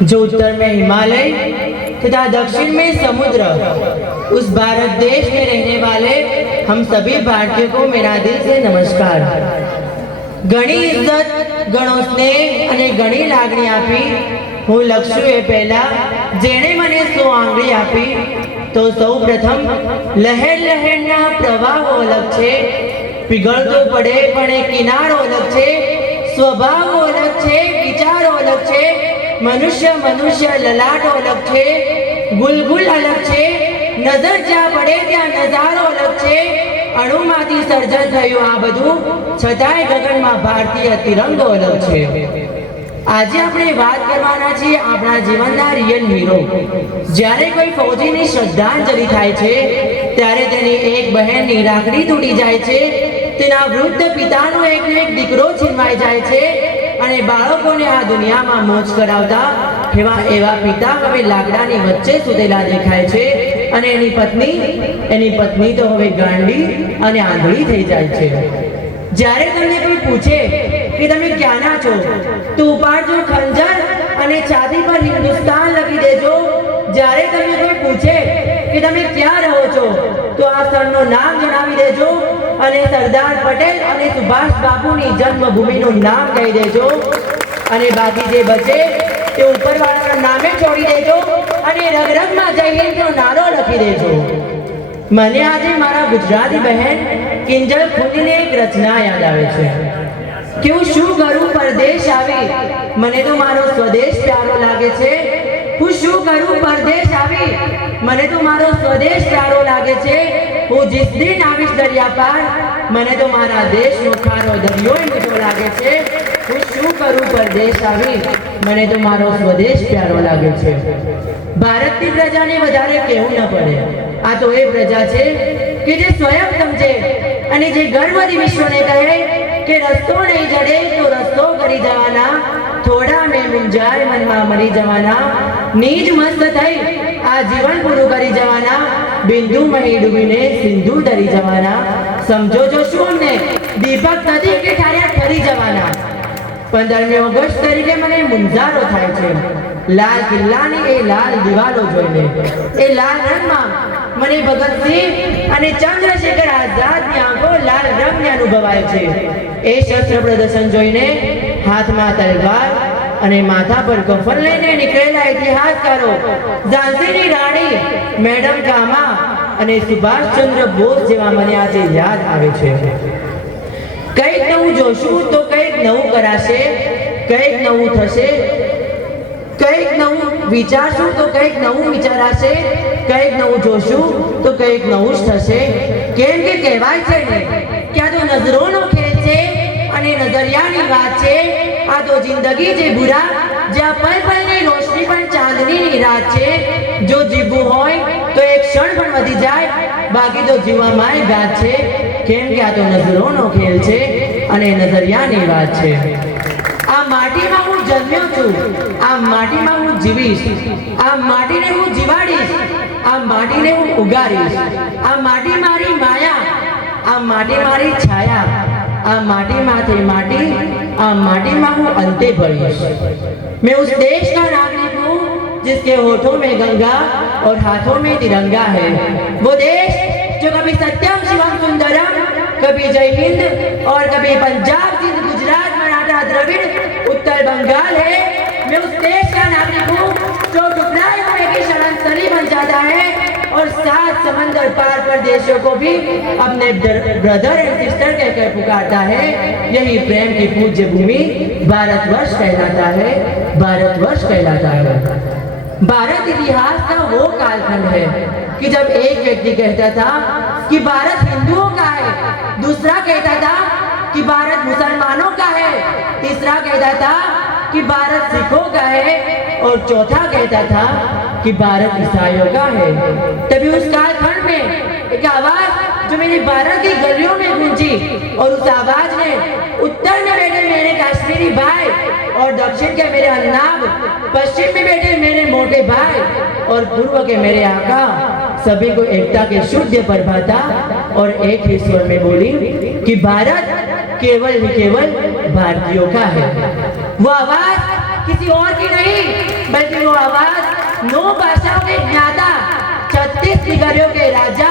जो उत्तर में हिमालय तथा दक्षिण में समुद्र, उस भारत देश में रहने वाले हम सभी भारतीयों को मेरा दिल से नमस्कार। घणी इज्जत, घणो स्नेह અને ઘણી લાગણી આપી હું લખશું એ પહેલા જેણે મને 100 આંગળી આપી તો સૌ પ્રથમ લહેર લહેરના પ્રવાહો અલગ છે, પીગળતો પડે પણ એ કિનારો અલગ છે, સ્વભાવો અલગ છે, વિચારો અલગ છે, મનુષ્ય મનુષ્ય લલાટો અલગ છે, ગુલગુલ અલગ છે, નજર જ્યાં પડે ત્યાં નજારો અલગ છે, અણુમાંથી સર્જન થયું આ બધું, છતાંય ગગનમાં ભારતીય તિરંગો અલગ છે। આજે આપણે વાત કરવાના છીએ આપણા જીવનના રિયલ હીરો। જ્યારે કોઈ ફૌજીની શ્રદ્ધાંજલિ થાય છે ત્યારે તેની એક બહેનની રાખડી તૂટી જાય છે, તેના વૃદ્ધ પિતાનો એકનો એક દીકરો છીનવાઈ જાય છે અને બાળકોને આ દુનિયામાં મોજ કરાવતા એવા પિતા હવે લાકડાની વચ્ચે સૂતેલા દેખાય છે અને એની પત્ની તો હવે ગાંડી અને આંધળી થઈ જાય છે। જ્યારે તમને કોઈ પૂછે કે તમે ક્યાંના છો તો ઉપાડજો ખંજર અને છાતી પર હિન્દુસ્તાન લખી દેજો। જ્યારે તમને કોઈ પૂછે કે તમે ક્યાં રહો છો તો આ સ્થળનું નામ જણાવી દેજો અને સરદાર પટેલ અને સુભાષ બાબુની જન્મભૂમિનું નામ કહી દેજો અને બાકી જે બચે તે ઉપરવાળાના નામે છોડી દેજો અને રગરગમાં જય હિન્દનો નારો લખી દેજો। મને આજે મારા ગુજરાતી બહેન કિંજલ ખુદની એક રચના યાદ આવે છે કે હું શું કરું પરદેશ આવી, મને તો મારો સ્વદેશ પ્યારો લાગે છે। હું શું કરું પરદેશ આવી, મને તો મારો સ્વદેશ પ્યારો લાગે છે। હું जिस दिन आवीश दरिया पार, મને તો મારા દેશનો ખારો દરિયોય મીઠો લાગે છે। હું શું કરું પરદેશ આવી, મને તો મારો સ્વદેશ પ્યારો લાગે છે। ભારતની પ્રજાને વધારે કહેવું ન પડે, આ તો એ પ્રજા છે કે જે સ્વયં સમજે અને જે ગર્વથી વિશ્વને કહે કે રસ્તો નહીં જડે તો રસ્તો કરી જવાના, થોડા મેં મુંજાય મનમાં મરી જવાના, નીજ મસ્ત થઈ આ જીવન પૂરું કરી જવાના, બિંદુ મહી ડૂબીને સિંધુ તરી જવાના, સમજો જો શું અમને દીપક નદી કે ઠાર્યા ઠરી જવાના। 15મી ઓગસ્ટ તરીકે મને મુંજારો થાય છે લાલ કિલ્લાની એ લાલ દિવાલો જોઈને। એ લાલ રંગમાં મને ભગતસિંહ અને ચંદ્રશેખર આઝાદની આંખો લાલ રંગની અનુભવાય છે। એ શસ્ત્ર પ્રદર્શન જોઈને હાથમાં તલવાર અને માથા પર કફન લઈને નીકળેલા ઇતિહાસકારો ઝાંસીની રાણી મેડમ કામા અને સુભાષચંદ્ર બોઝ જેવા મને આજે યાદ આવે છે। કંઈક નવું જોશું તો કંઈક નવું કરાશે, કંઈક નવું થશે, કંઈક નવું વિચારશું તો કંઈક નવું વિચારાશે, કંઈક નવું જોશું તો કંઈક નવું જ થશે। કેમ કે કહેવાય છે ને કે આ તો નજરોનો ખેલ છે અને નજરિયાની વાત છે। આ તો જિંદગી જે બુરા જ્યાં પલ પલની રોશની પણ ચાંદનીની રાત છે। જો જીવવું હોય તો એક ક્ષણ પણ વધી જાય, બાકી તો જીવવામાં ગાત છે। કેમ કે આ તો નજરોનો ખેલ છે અને નજરિયાની વાત છે। આ માટીમાં હું જન્મ્યો છું, આ માટીમાં હું જીવીશ, આ માટીને હું જીવાડીશ, આ માટીને હું ઉગાડીશ। આ માટી મારી માયા, આ માટી મારી छाया, आ माटी माथे माटी, आ माटी में हूँ अंते भरीश। मैं उस देश का नागरिक हूँ जिसके होठों में गंगा और हाथों में तिरंगा है। वो देश जो कभी सत्यम शिवम सुंदरम, कभी जय हिंद और कभी पंजाब सिंध गुजरात मराठा द्रविड़ उत्तर बंगाल है। मैं उस देश का नागरिक हूँ जो टुकड़ाए होने की शर्मसारी बन जाता है और 7 समंदर पार पर देशों को भी अपने ब्रदर एंड सिस्टर कहकर पुकारता है। यही प्रेम की पूज्य भूमि भारतवर्ष कहलाता है, भारतवर्ष कहलाता है। भारत इतिहास का वो कालखंड है कि जब एक व्यक्ति कहता था कि भारत हिंदुओं का है, दूसरा कहता था कि भारत मुसलमानों का है, तीसरा कहता था कि भारत सिखों का है और चौथा कहता था कि भारत ईसाइयों का है। तभी उस कालखंड में एक आवाज जो मेरे भारत की गलियों में गूंजी और उस आवाज ने उत्तर में बैठे मेरे कश्मीरी भाई और दक्षिण के मेरे अन्नाब, पश्चिम में बैठे मेरे मोटे भाई और पूर्व के मेरे आका सभी को एकता के शुद्ध प्रभाता और एक ही स्वर में बोली कि भारत केवल ही केवल भारतीयों का है। वो आवाज किसी और की नहीं, बल्कि वो आवाज 9 भाषाओं के ज्ञाता, 36 नगरियों के राजा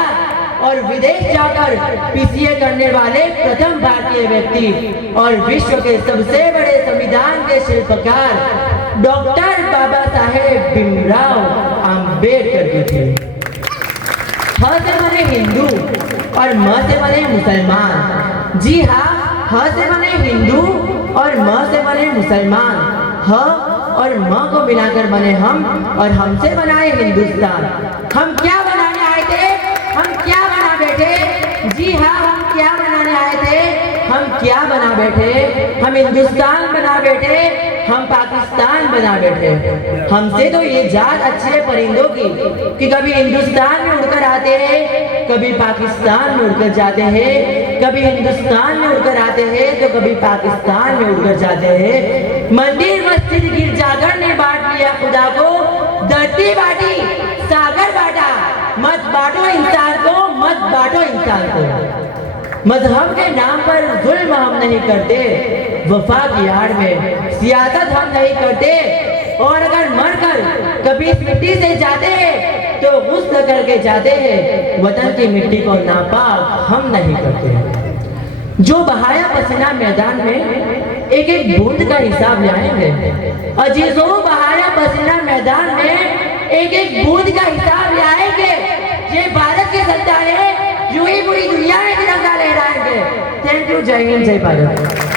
और विदेश जाकर पीसीए करने वाले प्रथम भारतीय व्यक्ति और विश्व के सबसे बड़े संविधान के शिल्पकार डॉक्टर बाबा साहेब भीमराव अंबेडकर भी थे। ह से बने हिंदू और म से बने मुसलमान। जी हाँ, ह से बने हिंदू और म से बने मुसलमान। ह और म को मिलाकर बने हम और हमसे बनाए हिंदुस्तान। हम क्या बनाने आए थे? हम क्या बना बैठे? जी हाँ, हम क्या बनाने आए थे? हम क्या बना बैठे? हम हिंदुस्तान बना बैठे, हम पाकिस्तान बना बैठे। हमसे तो ये जात अच्छी है परिंदों की कि कभी हिंदुस्तान में उड़कर आते हैं, कभी पाकिस्तान में उड़कर जाते हैं, कभी हिंदुस्तान में उड़कर आते हैं तो कभी पाकिस्तान में उड़कर जाते हैं। मंदिर मस्जिद गिरजाघर ने बांट लिया खुदा को, धरती बांटी सागर बांटा। मत बांटो इंसान को, मत बांटो इंसान को। मजहब के नाम पर जुल्म हम नहीं करते, वफा की आड़ में सियासत हम नहीं करते, और अगर मरकर कभी इस मिट्टी से जाते हैं तो गुस्ल करके जाते हैं। वतन की मिट्टी को नापाक हम नहीं करते। जो बहाया पसीना मैदान में एक एक बूंद का हिसाब लाएंगे। अजीजों, बहाया पसीना मैदान में एक एक बूंद का हिसाब लाएंगे। ये भारत की सत्ता है, यूं ही पूरी दुनिया में तिरंगा लहराएंगे। Thank you. जय हिंद, जय भारत।